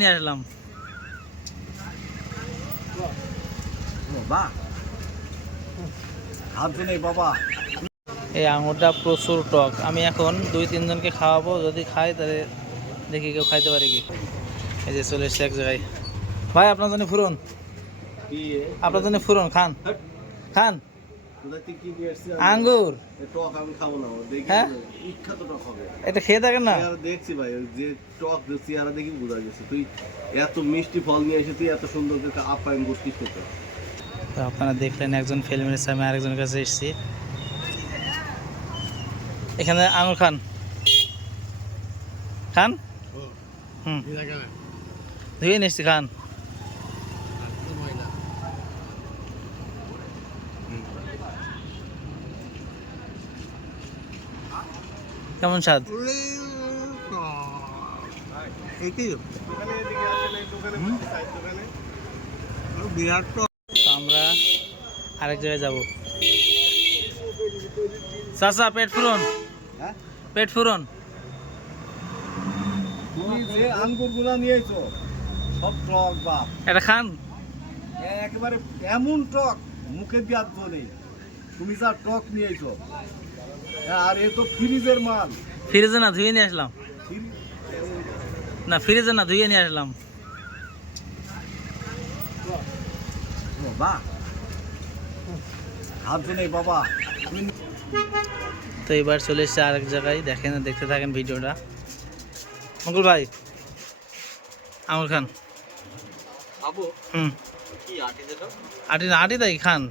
নিয়ে আসলাম। এই আঙুরটা প্রচুর টক। আমি এখন 2-3 জনকে খাওয়াবো, যদি খাই তাহলে দেখি কেউ খাইতে পারে কি। এই যে চলে এসছে এক জায়গায়। ভাই আপনার জন্য ফুরন, আপনার জন্য ফুরন, খান খান। আঙ্গুর টক আমি খাবো না, হ্যাঁ বিখ্যাত টক হবে এটা খেয়ে থাকেন না? দেখছি ভাই, যে টক চেহারা দেখি বোঝা গেছে তুই এত মিষ্টি ফল নিয়ে এসে তুই এত সুন্দর করে আপ্যায়ন করছিস। তো আপনারা দেখলেন একজন ফেলে মেরেছে, আমি আরেকজনের কাছে এসেছি। এখানে আঙুর খান খান। ধুয়ে নিচ্ছি, খান। কেমন স্বাদ? আমরা আরেক জায়গায় যাবো। চাচা পেট ফুরন, পেট ফুরন। তুমি যে আঙ্গুরগুলা নিয়েছো সব টক বাপ, এটা খান। একেবারে এমন টক মুখে দেওয়ার তো নেই। তুমি যা টক নিয়েছো, আর এ তো ফ্রিজের মাল। ফ্রিজে না, ধুয়ে নিয়ে আসলাম। না ফ্রিজে না, ধুয়ে নিয়ে আসলাম। বাবা তো এবার চলে এসছে আরেক জায়গায়, দেখেন, দেখতে থাকেন ভিডিওটা। মঙ্গল ভাই আঙুর খান। আটি না, আটি তাই খান।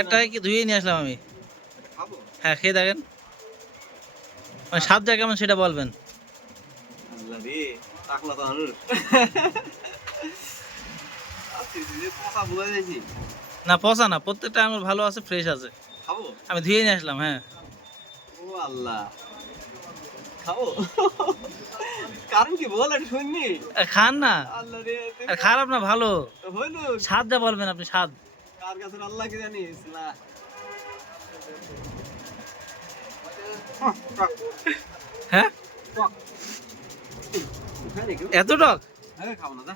একটাই কি ধুয়ে নিয়ে আসলাম আমি। হ্যাঁ খেয়ে দেখেন, মানে স্বাদটা কেমন সেটা বলবেন। না পচা না, প্রত্যেকটা আঙুর ভালো আছে, ফ্রেশ আছে। আমি ধুয়ে নিয়ে আসলাম। হ্যাঁ ও আল্লাহ, খাবো কারণ কি বল একটু শুননি। খান না, আল্লাহ রে, আর খারাপ না, ভালো হইলো। স্বাদটা বলবেন আপনি, স্বাদ কার কাছে আল্লাহ কি জানিস না। হ্যাঁ এত টক। খাবো না।